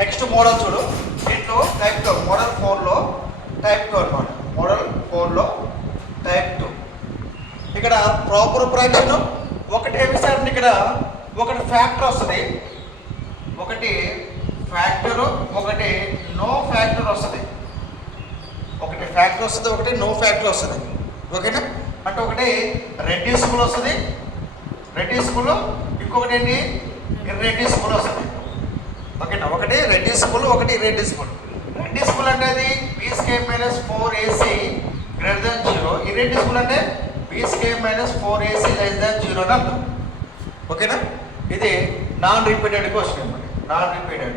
Next model చూడు, దీంట్లో type 2 model 4లో type 2 అనమాట. మోడల్ 4లో టైప్ 2 ఇక్కడ ప్రాపర్ ఫ్రాక్షన్ ఒకటి ఏమిస్తారంటే ఇక్కడ ఒకటి ఫ్యాక్టర్ వస్తుంది, ఒకటి ఫ్యాక్టర్, ఒకటి నో ఫ్యాక్టర్ వస్తుంది. ఒకటి ఫ్యాక్టర్ వస్తుంది, ఒకటి నో ఫ్యాక్టర్ వస్తుంది. ఓకేనా? అంటే ఒకటి రెడ్యూసిబుల్ వస్తుంది, రెడ్యూసిబుల్, ఇంకొకటి ఏంటి ఇర్రెడ్యూసిబుల్ వస్తుంది. ఓకేనా? ఒకటి రెడ్యూసిబుల్, ఒకటి ఇర్రెడ్యూసిబుల్. రెడ్యూసిబుల్ అంటే అది b square minus 4ac greater than 0. Irreducible అంటే b square minus 4ac less than 0 అని అర్థం. ఓకేనా? ఇది నాన్ రిపీటెడ్ క్వశ్చన్ అనమాట. నాన్ రిపీటెడ్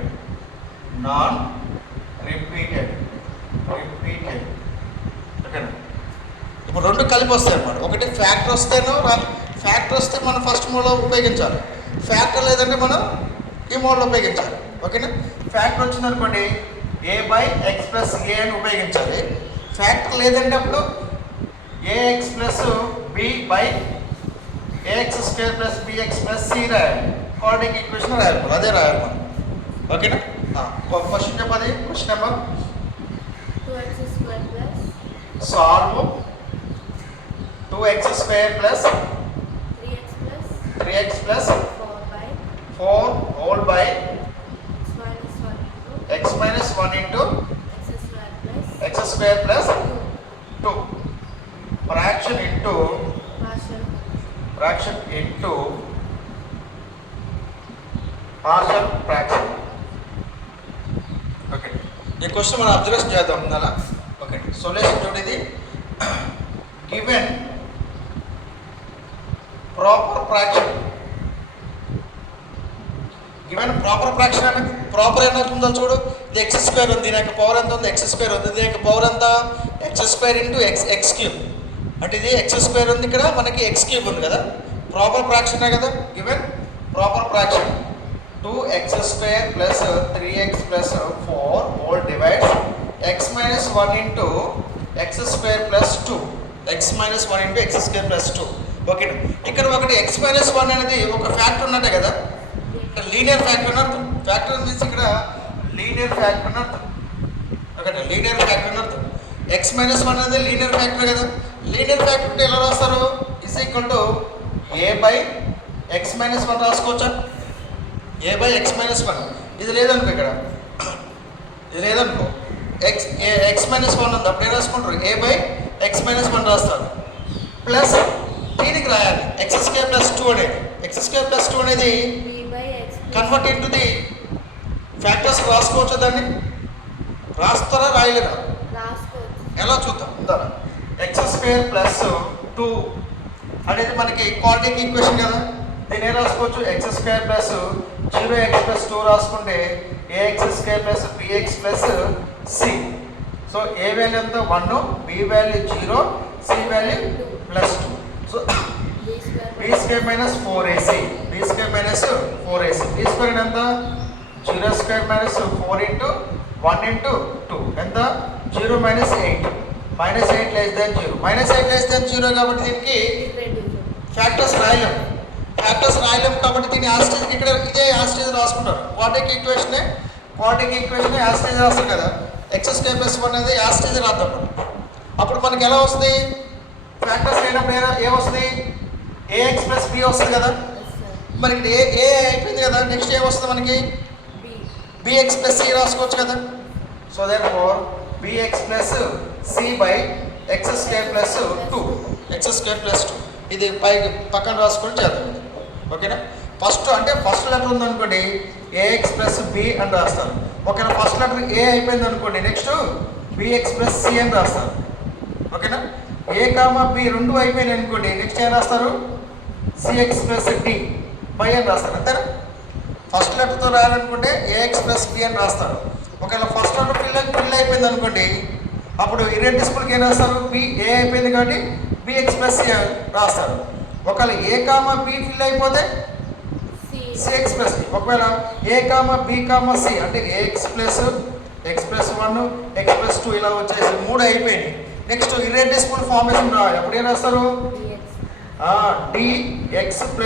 ఓకేనా? ఇప్పుడు రెండు కలిపి వస్తాయి అన్నమాట. ఒకటి ఫ్యాక్టర్ వస్తేనో ఫ్యాక్టర్ వస్తే మనం ఫస్ట్ మోడ్లో ఉపయోగించాలి, ఫ్యాక్టర్ లేదంటే మనం ఈ మోడ్లో ఉపయోగించాలి. ఓకేనా? ఫ్యాక్టర్ వచ్చిందనుకోండి a/x+a అని ఉపయోగించాలి. ఫ్యాక్టర్ లేదంటే అప్పుడు ax+b/ax²+bx+c రాయాలి. క్వాడ్రాటిక్ ఈక్వేషన్ రాయాలి, అదే రాయాలి మనం. ఓకేనా? క్వశ్చన్ చెప్పది. Question number 2x² solve 2x² + 3x + 4 whole by x - 1 into x² + 2 fraction into partial fraction. Okay, ఈ క్వశ్చన్ మనం అబ్జర్వ్ చేద్దాం ఉందా? ఓకే, సొల్యూషన్ చూడేది given proper fraction. Given proper fraction అంటే ప్రాపర్ ఎంత ఉందో చూడు. ఇది x² ఉంది, దీని యొక్క పవర్ ఎంత ఉంది? x² ఉంది. దీని యొక్క పవర్ ఎంత? x² × x³ అంటే ఇది x² ఉంది, ఇక్కడ మనకి x³ ఉంది కదా. ప్రాపర్ ఫ్రాక్షనే కదా given. Proper fraction 2x² + 3x + 4 whole divides x - 1 into x² + 2 x - 1 into x² + 2. Okay, ఇక్కడ ఒకటి x - 1 అనేది ఒక ఫ్యాక్టర్ ఉన్నట్టే కదా, లీనియర్ ఫ్యాక్టర్ అని అర్థం. ఫ్యాక్టర్ మీన్స్ ఇక్కడ లీనియర్ ఫ్యాక్టర్ అని అర్థం. ఓకే, లీనియర్ ఫ్యాక్టర్ అని అర్థం. x - 1 అనేది లీనియర్ ఫ్యాక్టర్ కదా. లీనియర్ ఫ్యాక్టర్ అంటే ఎలా రాస్తారు? Is equal to a/x - 1 రాసుకోవచ్చా? a/x - 1 ఇది లేదనుకో, ఇక్కడ ఇది లేదనుకో, x - 1 ఉంది, అప్పుడు ఏం రాసుకుంటారు? a/x - 1 రాస్తారు. ప్లస్ దీనికి రాయాలి x² + 2 అనేది. x² + 2 అనేది కన్వర్ట్ ఇంటూ ది ఫ్యాక్టర్స్ రాసుకోవచ్చు. దాన్ని రాస్తారా రాయలేరా? ఎలా చూద్దాం. x² + 2 అనేది మనకి క్వాడ్రాటిక్ ఈక్వేషన్ కదా. దీన్ని ఏం రాసుకోవచ్చు? x² + 0x + 2 రాసుకుంటే ax² + bx + c. So a value ఎంత? 1, b value 0, c value +2. So b² - 4ac b² - 4ac b² ఎంత? 0² - 4 into 1 into 2 ఎంత? 0 - 8 -8 లెస్ దాన్ 0 -8 లెస్ దాన్ 0 కాబట్టి దీనికి ఫ్యాక్టర్స్ రాయలేం. ఫ్యాక్టర్స్ రాయలేం కాబట్టి దీన్ని యాస్టేజ్ ఇక్కడ ఇదే యాస్టేజ్ రాసుకుంటారు. క్వాడ్రాటిక్ ఈక్వేషన్ యాస్టేజ్ రాస్తారు కదా. x² + 1 అనేది యాస్టేజ్ రాద్దాం. అప్పుడు మనకి ఎలా వస్తుంది? ఫ్యాక్టర్స్ లేనప్పుడు ఏమొస్తుంది? ax + b వస్తుంది కదా. మరి ఇక్కడ ఏ అయిపోయింది కదా, నెక్స్ట్ ఏమొస్తుంది మనకి? bx + c రాసుకోవచ్చు కదా. So therefore bx + c/x² + 2 x² + 2 ఇది పక్కన రాసుకొని చేద్దాం. ఓకేనా? ఫస్ట్ లెటర్ ఉందనుకోండి ax + b అని రాస్తారు. ఓకేనా? ఫస్ట్ లెటర్ a అయిపోయింది అనుకోండి, నెక్స్ట్ bx + c అని రాస్తారు. ఓకేనా? a, b రెండు అయిపోయినాయి అనుకోండి, నెక్స్ట్ ఏం రాస్తారు? cx + d అని రాస్తారు. అంతేనా? ఫస్ట్ లెటర్తో రాయాలనుకుంటే ax + b అని రాస్తారు. ఒకవేళ ఫస్ట్ లెటర్ ఫిల్ అయిపోయింది అనుకోండి, అప్పుడు ఇర్రెడ్యూసిబుల్కి ఏం రాస్తారు? a అయిపోయింది కాబట్టి bx + c రాస్తారు. ఒకవేళ a, b ఫిల్ అయిపోతే cx + d. ఒకవేళ a, b, c అంటే ax + x + 1 x + 2 ఇలా వచ్చేసి 3 అయిపోయింది. నెక్స్ట్ ఇర్రెడ్యూసిబుల్ ఫార్మేషన్ రావాలి. అప్పుడు ఏం రాస్తారు? dx +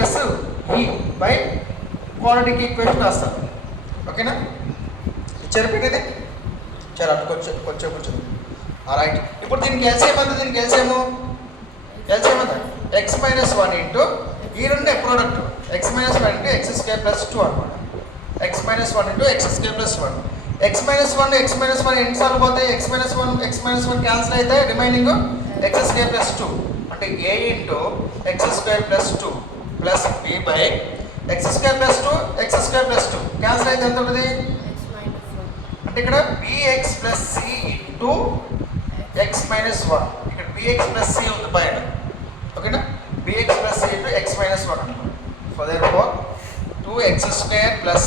e by quadratic equation రాస్తారు. ఓకేనా? ఇచ్చారు పెట్టేది సరే అటు కొంచెం రైట్. ఇప్పుడు దీనికి ఎల్సిఎం అంతా దీనికి ఎల్సిఎం అంతా ఎక్స్ మైనస్ 1 ఇంటూ ఈ రెండు product x minus 1 into x square plus 2 అనమాట. X minus 1 into x square plus 1. X minus 1 ఎన్నిసార్లు పోతాయి? ఎక్స్ మైనస్ 1 క్యాన్సిల్ అయితే రిమైనింగ్ ఎక్స్ స్క్వేర్ ప్లస్ 2 అంటే a into x square plus 2 plus b by x square plus 2 cancel అయితే ఎంత ఉంటుంది అంటే ఇక్కడ b x plus c into x minus 1. ఇక్కడ బిఎక్స్ ప్లస్ సి ఉంది పైన, ఓకేనా? B x plus c into x minus 1 అనమాట. So therefore 2x square plus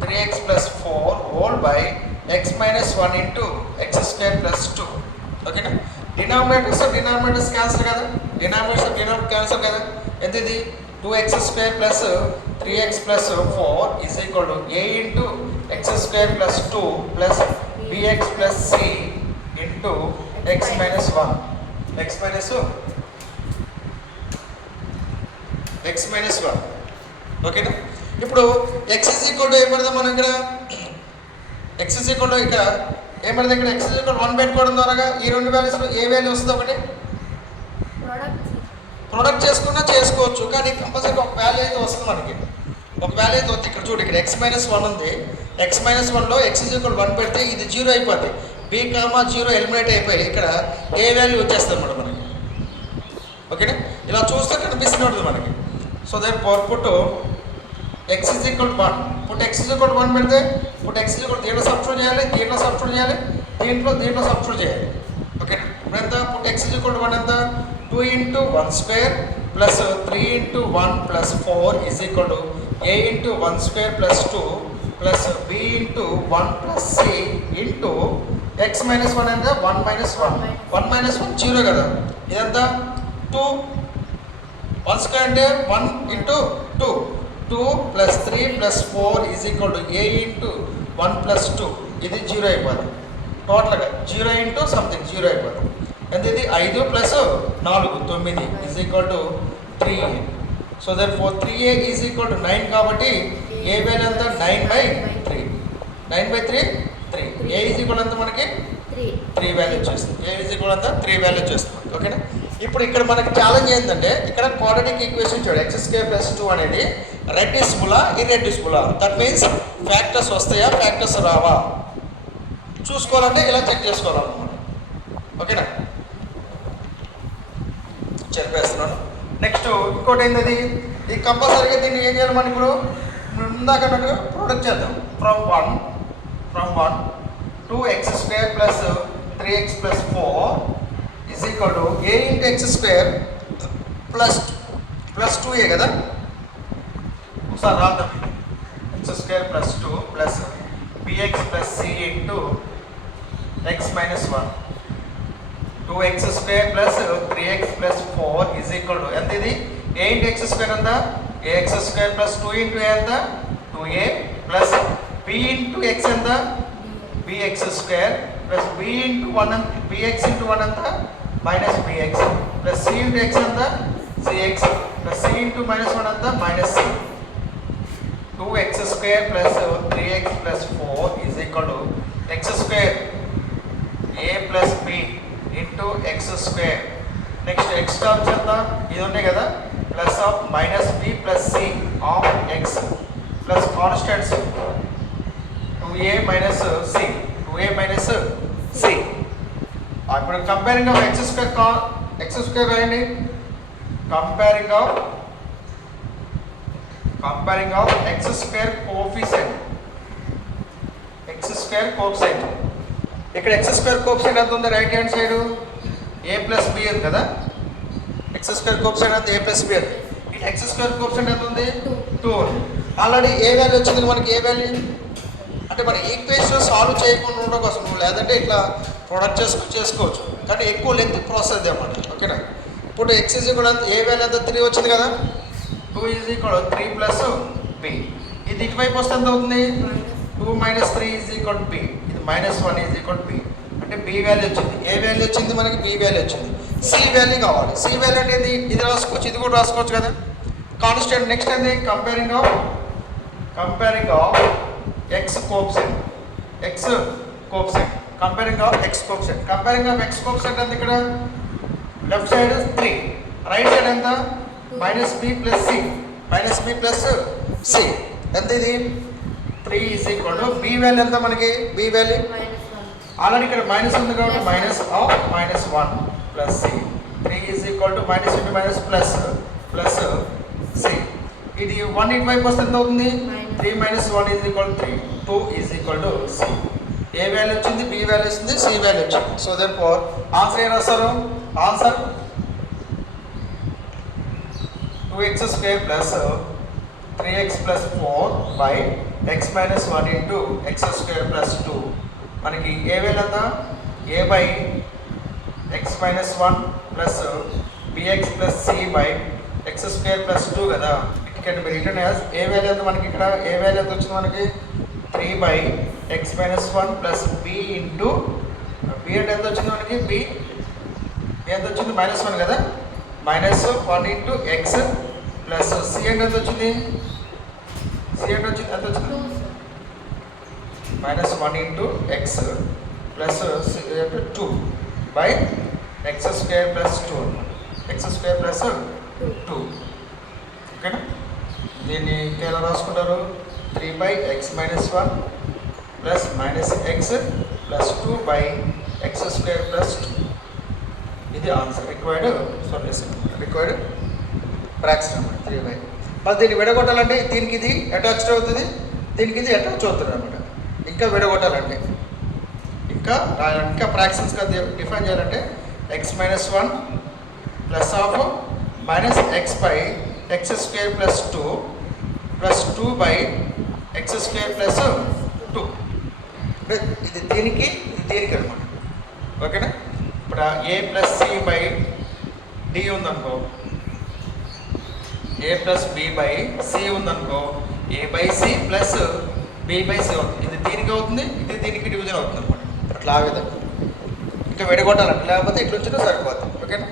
3x plus 4 whole by x minus 1 into x square plus 2. ఓకేనా? డినామినేటర్స్ క్యాన్సిల్ కదా, denominator cancel కదా. ఎంత ఇది 2x square plus 3x plus 4 is equal to a into x square plus 2 plus bx plus c into x minus 1. x minus 1. ఓకేనా? ఇప్పుడు X is equal to ఏం పెడదాం మనం ఇక్కడ? ఎక్స్ ఈజ్ ఈక్వల్ టు ఇక్కడ ఏం పెడదాం? ఇక్కడ ఎక్స్ ఈజ్ ఈక్వల్ 1 పెట్టుకోవడం ద్వారా ఈ రెండు వాల్యూస్లో ఏ వాల్యూ వస్తుంది? ఒకటి ప్రొడక్ట్ చేసుకున్నా చేసుకోవచ్చు, కానీ కంపల్సరీ ఒక వాల్యూ అయితే వస్తుంది మనకి. ఒక వాల్యూ అయితే వస్తుంది. ఇక్కడ చూడు, ఇక్కడ ఎక్స్ మైనస్ 1 ఉంది. ఎక్స్ మైనస్ 1లో ఎక్స్ ఈజ్ ఈక్వల్ 1 పెడితే ఇది 0 అయిపోద్ది. బి కామా 0 ఎలిమినేట్ అయిపోయి ఇక్కడ ఏ వాల్యూ వచ్చేస్తుంది అన్నమాట మనకి. ఓకేనా? ఇలా చూస్తే కనిపిస్తూనే ఉంటుంది మనకి. So then put x is equal 1. Put x is equal 1 పెడితే పుట్ ఎక్స్ ఈజ్ ఈక్వల్ దీంట్లో సబ్స్టిట్యూట్ చేయాలి, దీంట్లో సబ్స్టిట్యూట్ చేయాలి. ఓకేనా? ఇప్పుడు ఎంత? పుట్ ఎక్స్ ఈజ్ ఈక్వల్ 1 ఎంత? 2 into 1 square plus 3 into 1 plus 4 is equal to a into 1 square plus 2 plus b into 1 plus c into x minus 1 ఎంత? 1 minus 1 0 కదా. ఇదంతా 2 1 square అంటే 1 into 2 plus 3 plus 4 is equal to a into 1 plus 2. ఇది 0 అయిపోతుంది. టోటల్గా 0 into something 0 అయిపోతుంది. ఎంత ఇది? 5 plus 4 9 is equal to 3a. So therefore 3a is equal to 9 కాబట్టి ఏ వాల్యూ ఎంత? 9/3. 9/3 3. a is equal ఎంత మనకి? 3 వాల్యూ వచ్చేస్తుంది. a is equal ఎంత? 3 వాల్యూ వచ్చేస్తుంది. ఓకేనా? ఇప్పుడు ఇక్కడ మనకి ఛాలెంజ్ ఏంటంటే ఇక్కడ క్వాడ్రాటిక్ ఈక్వేషన్ చూడండి. x స్క్వేర్ ప్లస్ 2 అనేది రెడ్యూసిబులా ఇర్రెడ్యూసిబులా? దట్ మీన్స్ ఫ్యాక్టర్స్ వస్తాయా ఫ్యాక్టర్స్ రావా చూసుకోవాలంటే ఇలా చెక్ చేసుకోవాలన్నమాట. ఓకేనా? చెప్పేస్తున్నాను. నెక్స్ట్ ఇంకోటి ఏంటది? ఈ కంపల్సరీగా దీన్ని ఏం చేయాలి మనం ఇప్పుడు ఇందాక ప్రొడక్ట్ చేద్దాం. From 1 2x square plus 3x plus 4 is equal to a into x square plus 2a కదా. ఒకసారి రాద్దాం. x square plus 2 plus bx plus c into x minus 1. 2x square plus 3x plus 4 is equal to ఎంత ఇది? a into x square ఎంత? ax square plus 2 into a ఎంత? 2a plus b into x ఎంత? bx square plus b into 1 bx into 1 ఎంత? minus bx plus c into x ఎంత? cx plus c into minus 1 ఎంత? minus c. 2x square plus 3x plus 4 is equal to x square a plus b into x square. Next x terms ఎంత? ఇది ఉన్నాయి కదా, plus of minus b plus c of x plus constants 2a minus c. ఇప్పుడు comparing of x square రాయండి. Comparing of x square coefficient. ఇక్కడ x square coefficient ఎంత ఉంది? Right hand side a plus b ఉంది కదా. x square coefficient ఎంత? a plus b ఉంది. ఇటు x స్క్వేర్ కోఎఫిషియంట్ ఎంత ఉంది? 2 ఉంది. ఆల్రెడీ ఏ వాల్యూ వచ్చింది మనకి? ఏ వాల్యూ అంటే మన ఈక్వేషన్ సాల్వ్ చేయకుండా ఉండడం కోసం లేదంటే ఇట్లా ప్రొడక్ట్ చేసుకోవచ్చు, కానీ ఎక్కువ లెంత్ ప్రాసెస్ అన్నమాట. ఓకేనా? ఇప్పుడు x is equal A value ఎంత? 3 వచ్చింది కదా. 2 ఈజ్ ఈక్వల్ 3 ప్లస్ b. ఇది ఇటువైపు వస్తే ఎంత అవుతుంది? 2 మైనస్ 3 ఈజ్ ఈక్వల్ b. ఇది మైనస్ 1 ఈజ్ ఈక్వల్ b. అంటే b వాల్యూ వచ్చింది. ఏ వాల్యూ వచ్చింది మనకి? b వాల్యూ వచ్చింది. c వాల్యూ కావాలి. c వాల్యూ అంటే ఇది రాసుకోవచ్చు, ఇది కూడా రాసుకోవచ్చు కదా. కాన్స్టెంట్. నెక్స్ట్ ఏంటి? Comparing of x coefficient. x x coefficient, comparing of x coefficient. Comparing of x coefficient ఎంత ఇక్కడ? లెఫ్ట్ సైడ్ 3, రైట్ సైడ్ ఎంత? Minus b plus c, minus b plus c. ఎంత ఇది? 3 is equal to b value ఎంత మనకి? B value already ఇక్కడ minus ఉంది కాబట్టి minus of minus 1 plus c. 3 is equal to minus into minus plus plus c. ఇది 1 ఇటువైపు వస్తే ఎంత అవుతుంది? 3 minus 1 is equal 3. 2 is equal to c. ఏ వాల్యూ వచ్చింది? బి వాల్యూ వచ్చింది, సి వాల్యూ వచ్చింది. సో దెన్ ఫోర్ ఆన్సర్ ఏం రాస్తారు? Answer 2x square plus 3x plus 4 by x minus 1 into x square plus 2. మనకి ఏ వాల్యూ ఎంత? A by x minus 1 plus b x plus c by x square plus 2 కదా. It can be written as a value ఎంత మనకి ఇక్కడ? A value ఎంత వచ్చింది మనకి? 3 by x minus 1 plus b into b అంటే ఎంత వచ్చింది మనకి? బి ఎంత వచ్చింది? మైనస్ 1 కదా, minus 1 into x plus c అంటే ఎంత వచ్చింది? సి అంటే వచ్చింది ఎంత వచ్చింది? Minus 1 into x plus 2 by x square plus 2, x square plus 2. ఓకేనా? దీన్ని ఎలా రాసుకుంటారు? 3 by x minus 1 plus minus x plus 2 by x square plus 2. ఇది answer. Required solution, required fraction అన్నమాట 3 బై. మరి దీన్ని విడగొట్టాలంటే దీనికి ఇది అటాచ్డ్ అవుతుంది, దీనికి ఇది అటాచ్ అవుతుంది అనమాట. ఇంకా విడగొట్టాలంటే ఇంకా ఫ్రాక్షన్స్గా డిఫైన్ చేయాలంటే x minus 1 plus of minus x by x square plus 2 plus 2 by x square plus 2. ఇది దీనికి అనమాట. ఓకేనా? ఇప్పుడు a plus c by d ఉందనుకో, a plus b by c ఉందనుకో, a by c plus b by c అవుతుంది. ఇది దీనికి అవుతుంది, ఇది దీనికి డివిజన్ అవుతుంది అనమాట. అట్లా ఆ విధంగా ఇంకా విడగొట్టాలంటే, లేకపోతే ఇట్లా ఉంచినా సరిపోతుంది. ఓకేనా?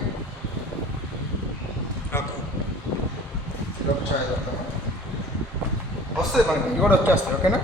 ఓకే, వస్తుంది మనకి, ఇవి కూడా వచ్చేస్తాయి. ఓకేనా?